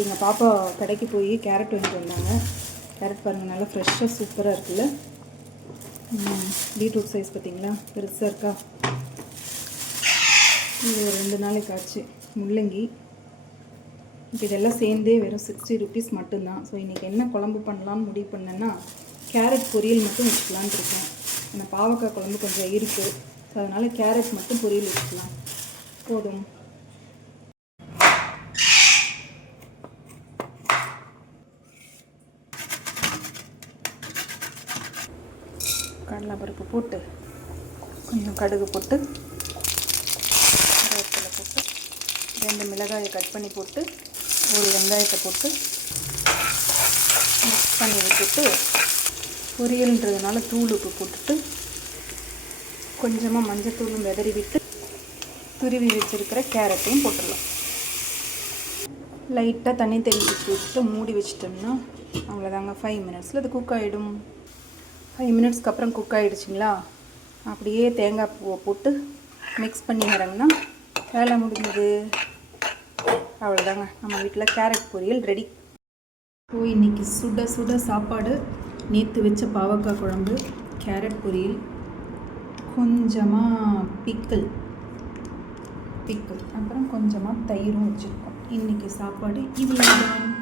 எங்கள் பாப்பா கடைக்கு போய் கேரட் வாங்கிட்டு வந்தாங்க. கேரட் பாருங்கள், நல்லா ஃப்ரெஷ்ஷாக சூப்பராக இருக்குல்ல. பீட்ரூட் சைஸ் பார்த்திங்களா, பெருசாக இருக்கா. இது ஒரு 2 நாளைக்கு ஆச்சு. முள்ளங்கி இப்போ இதெல்லாம் சேர்ந்தே வெறும் 60 rupees மட்டும்தான். ஸோ இன்றைக்கி என்ன குழம்பு பண்ணலான்னு முடிவு பண்ணேன்னா, கேரட் பொரியல் மட்டும் வச்சுக்கலான்னு இருக்கேன். ஏன்னா பாவக்காய் குழம்பு கொஞ்சம் இருக்குது. ஸோ அதனால் கேரட் மட்டும் பொரியல் வச்சுக்கலாம். போதும். கடலைப்பருப்பு போட்டு, கொஞ்சம் கடுகு போட்டு, கருவேப்பிலை போட்டு, 2 மிளகாயை கட் பண்ணி போட்டு, ஒரு வெங்காயத்தை போட்டு மிக்ஸ் பண்ணி விட்டுட்டு, பொரியல்ன்றதுனால தூள் உப்பு போட்டுட்டு, கொஞ்சமாக மஞ்சத்தூளும் விதறி விட்டு, துருவி வச்சுருக்கிற கேரட்டையும் போட்டுடலாம். லைட்டாக தண்ணி தெளிச்சு விட்டு மூடி வச்சிட்டோம்னா அவ்வளோதாங்க. 5 minutesல அது குக் ஆகிடும். 5 minutesக்கு அப்புறம் குக் ஆகிடுச்சிங்களா, அப்படியே தேங்காய் பூவை போட்டு மிக்ஸ் பண்ணி இறங்கினா வேலை முடிஞ்சது. அவ்வளோதாங்க, நம்ம வீட்டில் கேரட் பொரியல் ரெடி. ஸோ இன்றைக்கி சுட சுட சாப்பாடு, நேற்று வச்ச பாவக்காய் குழம்பு, கேரட் பொரியல், கொஞ்சமாக பிக்கிள், அப்புறம் கொஞ்சமாக தயிரும் வச்சுருக்கோம். இன்றைக்கி சாப்பாடு இவ்வளோதான்.